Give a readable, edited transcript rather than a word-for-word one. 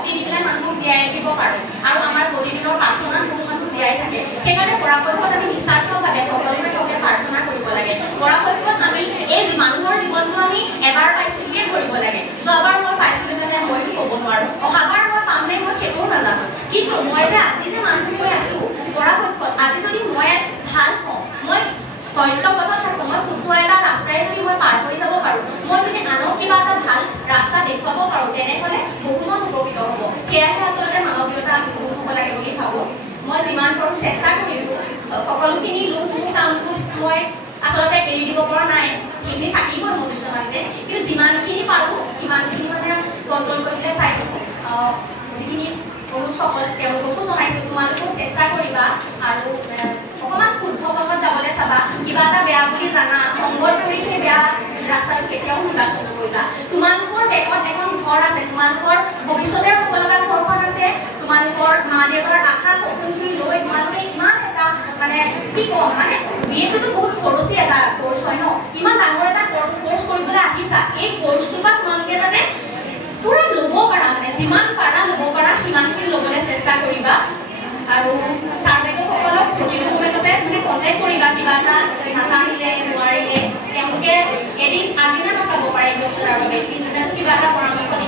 শক্তি দি পেলাই মানুহক জীয়াই ৰাখিব পাৰোঁ আৰু আমাৰ প্ৰতিদিনৰ প্ৰাৰ্থনাত বহু মানুহ জীয়াই থাকে সেইকাৰণে পৰাপক্ষত আমি নিস্বাৰ্থভাৱে সকলোৰে হকে প্ৰাৰ্থনা কৰিব লাগে পৰাপক্ষত আমি এই মানুহৰ জীৱনটো আমি এবাৰ পাইছোঁ বুলিয়ে ধৰিব লাগে যোৱাবাৰ মই পাইছোঁ বুলি মানে মইতো ক'ব নোৱাৰোঁ অহাবাৰ মই পাম নে মই সেইটোও নাজানো কিন্তু মই যে আজি যে মানুহ হৈ আছোঁ পৰাপক্ষত আজি যদি মই ভাল হওঁ মই সত্য পথত থাকোঁ মই শুদ্ধ এটা ৰাস্তাৰে যদি মই পাৰ কৰি যাব পাৰোঁ মই যদি আনক কিবা এটা ভাল ৰাস্তা দেখুৱাব পাৰোঁ তেনেহ'লে বহুজন উপকৃত হ'ব সেয়াহে আচলতে মানৱীয়তা বোধ হ'ব লাগে বুলি ভাবোঁ মই যিমান পাৰোঁ চেষ্টা কৰিছোঁ সকলোখিনি লোক মোৰ কামটোত মই আচলতে এৰি দিব পৰা নাই সেইখিনি থাকিবই মোৰ দৃশ্যমানতে কিন্তু যিমানখিনি পাৰোঁ সিমানখিনি মানে কণ্ট্ৰল কৰিবলৈ চাইছোঁ যিখিনি পুৰুষসকল তেওঁলোককো জনাইছোঁ তোমালোকেও চেষ্টা কৰিবা আৰু অকণমান শুদ্ধ পথত যাবলৈ চাবা কিবা এটা বেয়া বুলি জানা সংগত কৰি সেই বেয়া ৰাস্তাটো কেতিয়াও নিৰ্বাচন নকৰিবা তোমালোকৰ দেশত এখন ঘৰ আছে তোমালোকৰ ভৱিষ্যতে হ'ব লগা ঘৰখন আছে তোমালোকৰ মা দেউতাৰ আশা সপোনখিনি লৈ তোমালোকে ইমান এটা মানে কি ক'ম মানে বিএটোতো বহুত খৰচী এটা কোৰ্চ হয় ন ইমান ডাঙৰ এটা কোৰ্চ কৰিবলৈ আহিছা এই কোৰ্চটোৰ পৰা তোমালোকে যাতে পুৰা ল'ব পাৰা মানে যিমান পাৰা ল'ব পাৰা সিমানখিনি ল'বলৈ চেষ্টা কৰিবা আৰু ছাৰ বাইদেউসকলক প্ৰতিটো সময়তে মানে কণ্টেক্ট কৰিবা কিবা এটা নাজানিলে নোৱাৰিলে তেওঁলোকে এদিন আগদিনা নাচাব পাৰে ব্যস্ততাৰ বাবে পিছদিনাটো কিবা এটা পৰামৰ্শ